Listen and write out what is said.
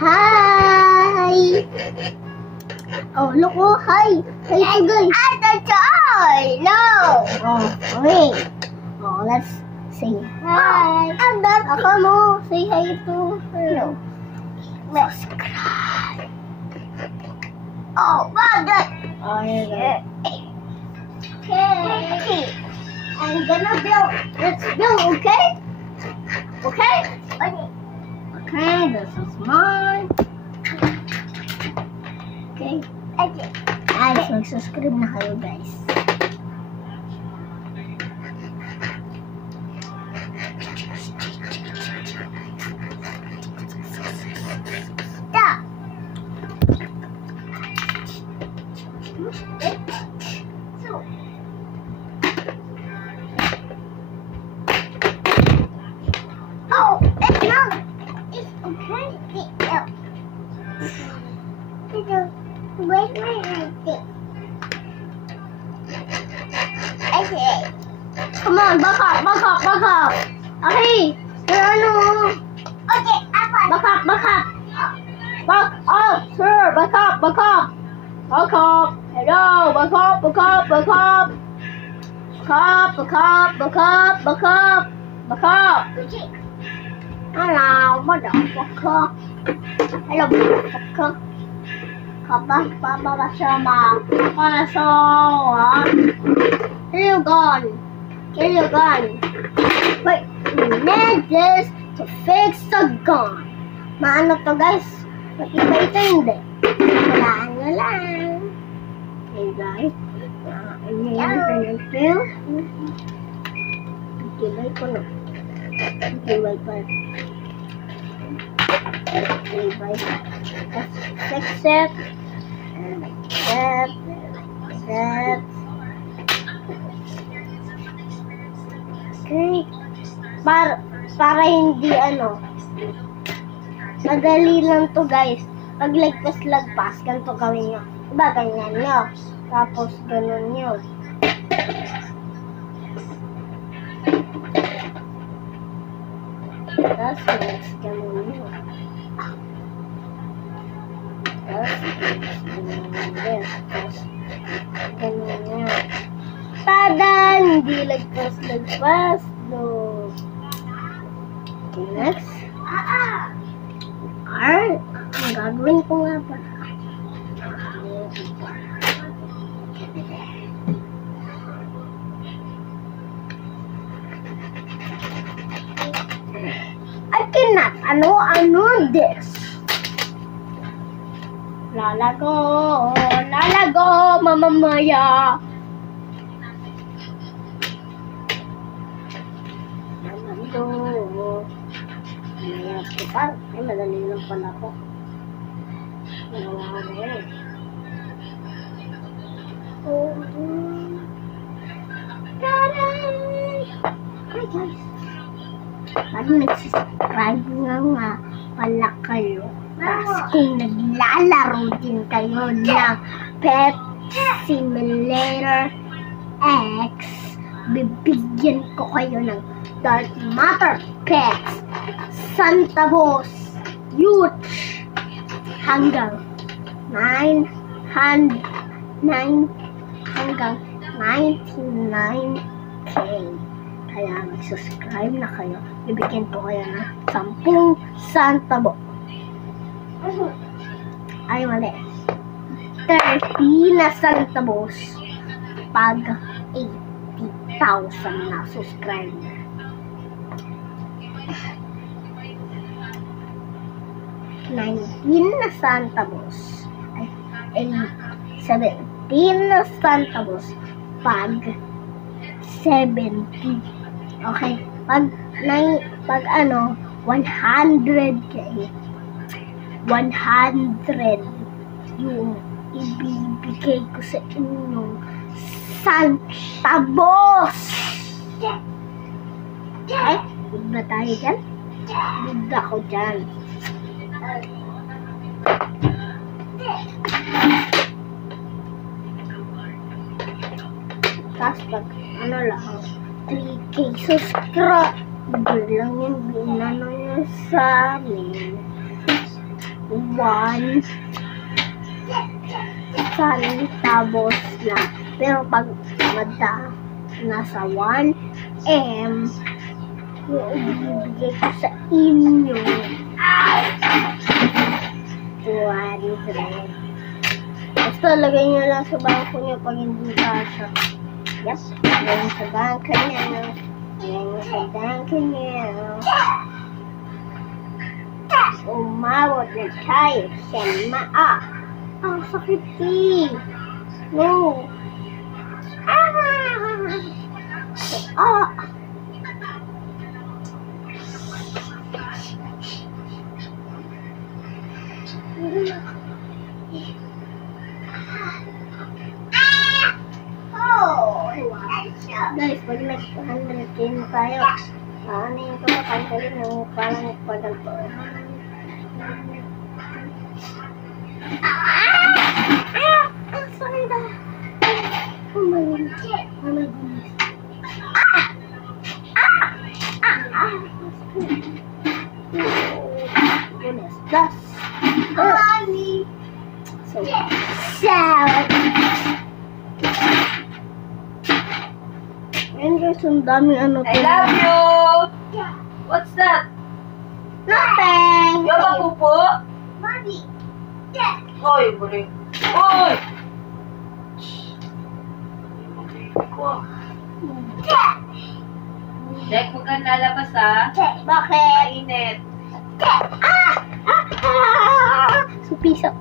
Hi! Oh, look, oh, hi! Hi to guys! At the joy! No! Oh, wait. Oh, let's say hi. And then, come on, say hi to her. Subscribe. Oh, well done. Oh, yeah. Okay. I'm gonna build. Let's build, okay? Okay? Okay, this is mine. Okay. Guys, mag-subscribe na kayo, guys. Stop. Oh, it's not. It's okay. Wait, okay. Come on, back up. Okay. Okay, back up. Back up, sir. Back up. Hello, back up. Hello, motherfucker. Hello, motherfucker. Here you gone. Wait, we need this to fix the gun. Maano to, guys? Iba ito hindi. Walaan nyo lang. Okay, guys. Pilay ko na. Pilay pa. Fix it. Okay. Para hindi madali lang to, guys. Pag lagpas, ganito gawin nyo. Diba, ganyan nyo. Tapos, ganun nyo. Tapos, next, ganun nyo. Tapos, ganun nyo. Tadan! Hindi lagpas. No. Okay, next. Alright. Ang gagawin ko nga pa. I cannot. Ano this? Lalago, mamamaya. Ay, madali lang pala ko. Ginawa ko eh. Hi guys. Pag nagsubscribe nga pala kayo. Tapos kung naglalaro din kayo ng Pet Simulator X, bibigyan ko kayo ng Dark Matter Pets Santa Boss Youth hanggang 99K. Kaya mag-subscribe na kayo. Bibigyan ko kayo ng 10 Santa Boss. Ay, mali. 30 na Santa Boss pag 80,000 na subscriber. $19 na Santa Boss. Ay, 17 na Santa Boss pag 70. Okay, pag 100K, 100 yung ibibigay ko sa inyong Santa Boss. Okay, good ba tayo dyan? Good ako dyan. Tapos pag lang 3K subscriber lang yung binano nyo sa amin. 1 centavos lang. Pero pag nasa 1 M, yung ibibigay ko sa inyo 200. Basta lagay nyo lang sa bangko nyo pag hindi kasha. Yes, lagay nyo sa bangko nyo. Lagay nyo sa bangko nyo. Umawag na tayo sa maa. Ang sakit eh. No. Guys, pag nag-100k na tayo, ano yung papatanggalin ng parang pagalpo. Sorry na. Oh my goodness. Oh my goodness. Goodness. That's good. So, and guys, ang daming ano I love you! What's that? Nothing. Yung ba pupo? Mommy. Hoy, buli. Hoy! Dek, huwag kang lalabas ha. Bakit? Mainit. So, peace out.